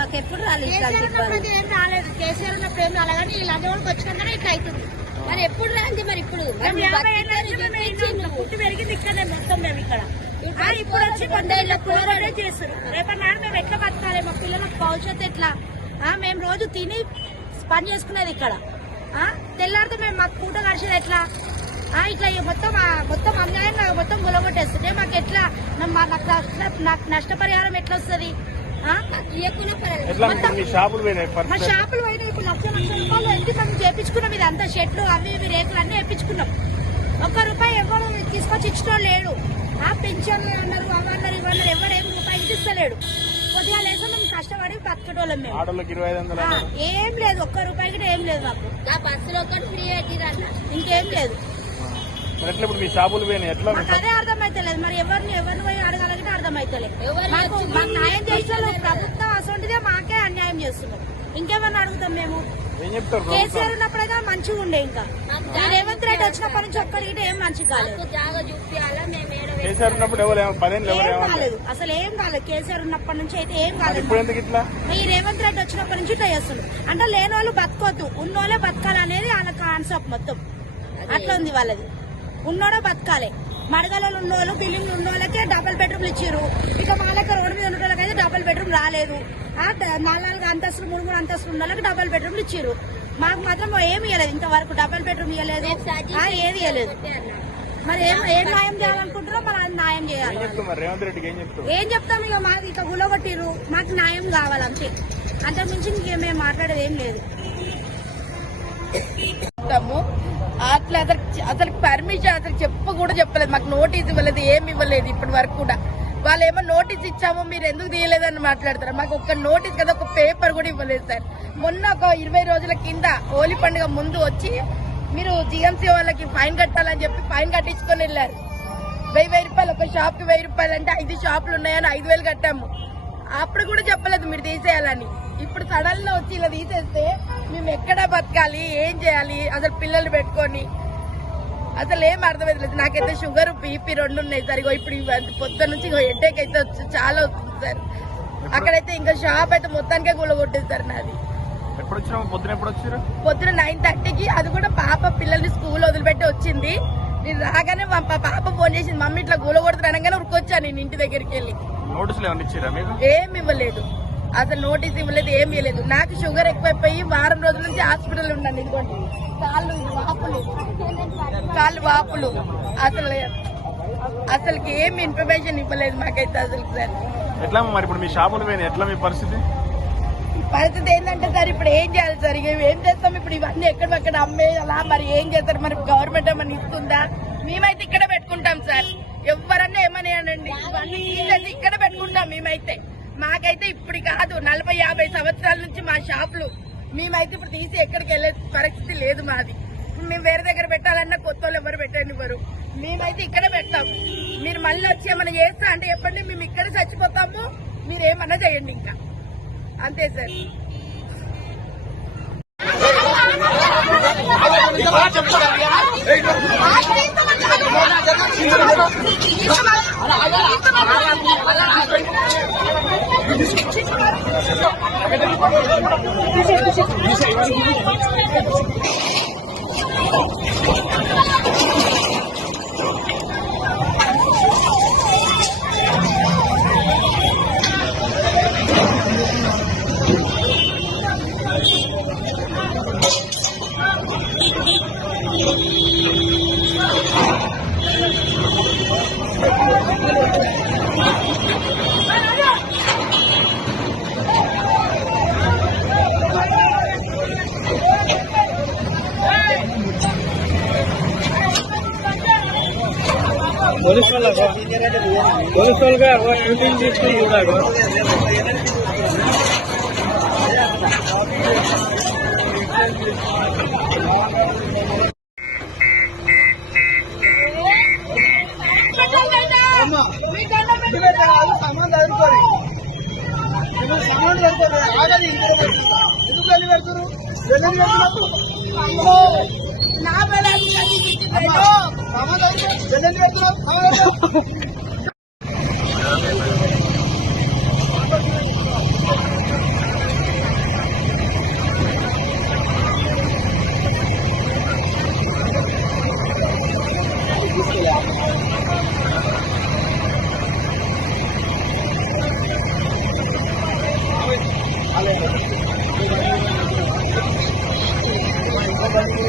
మాకు ఎప్పుడు రాలేదు. ఏం రాలేదు. కేసీఆర్ ఉన్నప్పుడు ఏం రాలేదు కానీ లంచ కూడా వచ్చినాకనే ఇట్లా అవుతుంది. మరి ఎప్పుడు రాంది? మరి ఇప్పుడు పుట్టి పెరిగింది ఇక్కడే మొత్తం మేము ఇక్కడ. ఇప్పుడు వచ్చి కొండేళ్ళ చేస్తారు. రేపటి నాడు మేము ఎట్లా బతకాలి? మా పిల్లలకు భవిష్యత్తు ఎట్లా? మేము రోజు తిని పని చేసుకునేది ఇక్కడ. తెల్లారితే మేము మాకు పూట గడిచేది ఎట్లా? ఇట్లా మొత్తం అన్యాయంగా మొత్తం గులగొట్టేస్తుంటే మాకు ఎట్లా? నాకు నష్టపరిహారం ఎట్లా వస్తుంది? మా షాపులు పోయినాయి. ఇప్పుడు లక్ష రూపాయలు ఎందుకు మేము చేపించుకున్నాం. ఇది అంతా షెడ్లు అవి ఇవి రేకులు అన్ని వేయించుకున్నాం. ₹1 ఎవరు తీసుకొచ్చి ఇచ్చిన లేడు. పెన్షన్లు అన్నారు, అవన్నారు ఇవన్నారు, ఎవరేం రూపాయి ఇస్తలేడు. కొద్దిగా లేక మేము కష్టపడి బతకటోళ్ళం. మేము ఏం లేదు, ₹1 కూడా ఏం లేదు మాకు. బస్సులో ఒకటి ఫ్రీ పెట్టిరన్న, ఇంకేం లేదు. మాకు అదే అర్థమైతలేదు. మరి ఎవరిని పోయి అడగాలంటే అర్థమైతలేదు. మాకు న్యాయం చేస్తలేదు ప్రభుత్వం. అసలుంటిదే మాకే అన్యాయం చేస్తున్నాం. ఇంకేమన్నా అడుగుతాం మేము? కేసీఆర్ ఉన్నప్పుడైతే మంచిగా ఉండే. ఇంకా రేవంత్ రెడ్డి వచ్చినప్పటి నుంచి ఒక్కడికి ఏం మంచి కాలేదు. అసలు ఏం కాలేదు. కేసీఆర్ ఉన్నప్పటి నుంచి అయితే ఏం కాలేదు. ఈ రేవంత్ రెడ్డి వచ్చినప్పటి నుంచి ఇట్లా చేస్తున్నాం. అంటే లేని వాళ్ళు బతకొద్దు, ఉన్నోళ్ళే బతకాలనేది వాళ్ళ కాన్సెప్ట్ మొత్తం. అట్లా ఉంది వాళ్ళది. ఉన్నోడే బతకాలి. మడగలలో ఉన్నోళ్ళు బిల్డింగ్లు ఉన్నోళ్ళకే డబుల్ బెడ్రూమ్లు ఇచ్చారు. ఇక వాళ్ళకి రోడ్డు మీద ఉన్న వాళ్ళకైతే డబుల్ బెడ్రూమ్ రాలేదు. 4 అంతస్తులు 3 అంతస్తులు ఉన్న వాళ్ళకి డబుల్ బెడ్రూమ్లు ఇచ్చారు. మాకు మాత్రం ఏమి ఇవ్వలేదు ఇంతవరకు. డబుల్ బెడ్రూమ్ ఇవ్వలేదు, ఏది ఇవ్వలేదు. మరి ఏం న్యాయం చేయాలనుకుంటున్నారో మరి అది న్యాయం చేయాలి. ఏం చెప్తాం? ఇక మాకు ఇక గులగొట్టిరు. మాకు న్యాయం కావాలి అంతే. అంతకుమించి ఇంకేమేం మాట్లాడేది ఏం లేదు. అట్లా అసలు పర్మిషన్ అసలు కూడా చెప్పలేదు. మాకు నోటీస్ ఇవ్వలేదు, ఏమి ఇవ్వలేదు ఇప్పటి వరకు కూడా. వాళ్ళు ఏమో నోటీస్ ఇచ్చామో మీరు ఎందుకు తీయలేదని మాట్లాడతారు. మాకు ఒక నోటీస్ కదా, ఒక పేపర్ కూడా ఇవ్వలేదు సార్. మొన్న ఒక 20 రోజుల కింద హోలీ పండుగ ముందు వచ్చి మీరు జిఎంసీ వాళ్ళకి ఫైన్ కట్టాలని చెప్పి ఫైన్ కట్టించుకొని వెళ్ళారు. 1000 రూపాయలు ఒక షాప్ కి 1000 రూపాయలు అంటే 5 షాపులు ఉన్నాయని 5000 కట్టాము. అప్పుడు కూడా చెప్పలేదు మీరు తీసేయాలని. ఇప్పుడు సడన్ గా వచ్చి ఇలా తీసేస్తే మేము ఎక్కడ బతకాలి, ఏం చేయాలి? అసలు పిల్లలు పెట్టుకొని అసలు ఏం అర్థమైతే. నాకైతే షుగర్ బీపీ 2 ఉన్నాయి సార్. ఇప్పుడు పొద్దున్న నుంచి హెడ్ఏక్ అయితే చాలా వస్తుంది సార్. అక్కడైతే ఇంకా షాప్ అయితే మొత్తానికే కూలగొట్టేది సార్ నాది. పొద్దున 9:30కి. అది కూడా పాప పిల్లల్ని స్కూల్ వదిలిపెట్టి వచ్చింది. నేను రాగానే మా పాప ఫోన్ చేసింది, మమ్మీ ఇట్లా కూలగొడుతున్నా అనగానే ఉరికొచ్చాను నేను ఇంటి దగ్గరికి వెళ్ళి. ఏమి ఇవ్వలేదు, అసలు నోటీస్ ఇవ్వలేదు, ఏమి ఇవ్వలేదు. నాకు షుగర్ ఎక్కువైపోయి వారం రోజుల నుంచి హాస్పిటల్ ఉన్నాను. ఇదిగోండి కాళ్ళు వాపులు. అసలుకి ఏమి ఇన్ఫర్మేషన్ ఇవ్వలేదు మాకైతే అసలు సార్. ఎట్లా మరి ఇప్పుడు మీ షాపులు పోయినా ఎట్లా మీ పరిస్థితి ఏంటంటే సార్ ఇప్పుడు ఏం చేయాలి సార్? ఏం చేస్తాం ఇప్పుడు? ఇవన్నీ ఎక్కడెక్కడ అమ్మే అలా మరి ఏం చేస్తారు? మరి గవర్నమెంట్ ఏమన్నా ఇస్తుందా? మేమైతే ఇక్కడ పెట్టుకుంటాం సార్. ఎవరన్నా ఏమని అనండి, ఇవన్నీ తీసేసి ఇక్కడ పెట్టుకుంటాం మేమైతే. మాకైతే ఇప్పుడు కాదు, 40-50 సంవత్సరాల నుంచి మా షాపులు. మేమైతే ఇప్పుడు తీసి ఎక్కడికి వెళ్లే పరిస్థితి లేదు మాది. మేము వేరే దగ్గర పెట్టాలన్నా కొత్త వాళ్ళు ఎవరు పెట్టనివ్వరు. మేమైతే ఇక్కడ పెడతాం. మీరు మళ్ళీ వచ్చి ఏమైనా చేస్తా అంటే చెప్పండి, మేము ఇక్కడ చచ్చిపోతాము. మీరు ఏమన్నా చేయండి ఇంకా అంతే సార్. పోలీస్ వాళ్ళగా షూటింగ్ తీసుకుని చూడాడు. సామాన్ చదువుకోరు, సామాన్ చదువుకోరు, ఆగది ఎందుకు వెళ్ళి పెడుతున్నారు? సామాన్ చదువుకో బండి